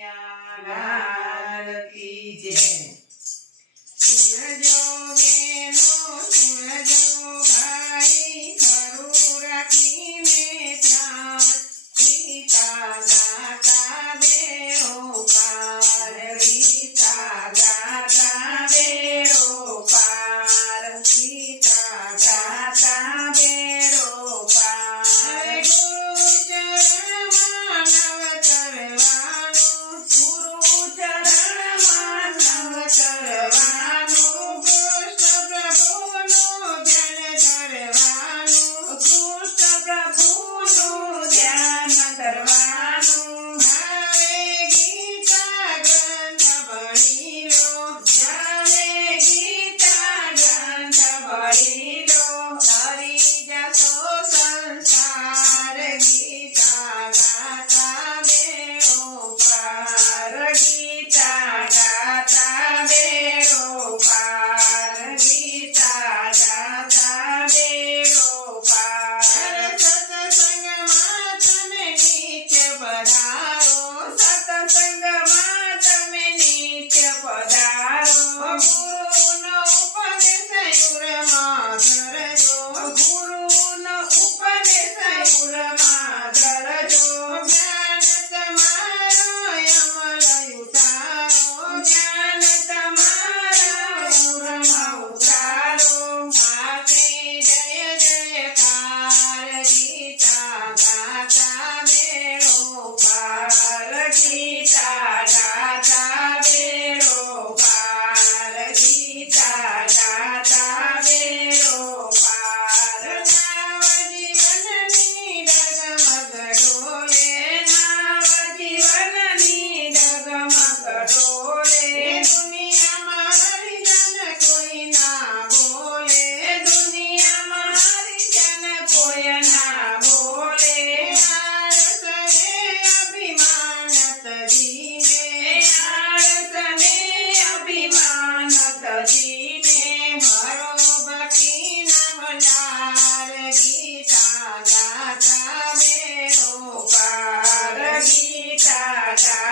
લાલ કી જય। સુણજો બેનો સુણજો ભાઈ ખરું રાખીને ધ્યાન ગીતા ગાતા બેડો પાર ગીતા ગાતા બેડો પાર ગીતા ગાતા બેડો પાર ગુરુ ચરણમાં નવ ચરવાનું ગુરુ ચરણમાં નવ ચરવાનું કૃષ્ણ પ્રભુનું ધ્યાન ધરવાનું કૃષ્ણ પ્રભુનું ધ્યાન ધરવાનું હવે ગીતા ગ્રંથ ભણી લો હવે ગીતા ગ્રંથ ભણી લો તરી જશો સંસાર ગીતા ગાતા બેડો પાર ગીતા ગાતા બેડો પાર ગીતા ગાતા બેડો પાર સત્સંગમાં તમે નિત્ય પધારો સત્સંગમાં તમે નિત્ય પધારો ગુરુનો ઉપદેશ ઉરમાં ધરજો ગુરુનો ઉપદેશ ઉરમાં ધરજો જ્ઞાન તમારો અમલ ઉતારો જ્ઞાન તમારા ઉરમાં ઉતારો માટે જય જયકાર ગીતા ગાતા બેડો પાર ગીતા ગાતા બેડો પાર ગીતા ગાતા બેડો પાર નાવ જીવનની ડગમગ ડોલે નાવ જીવનની ડગમગ ડોલે દુનિયામાં હરિજન કોઈ ના બોલે દુનિયામાં હરિજન કોઈ ના બોલે આળસને અભિમાન તજીને આળસને અભિમાન તજીને ભરો ભક્તિના ભંડાર ગીતા ગાતા બેડો પાર ગીતા ગાતા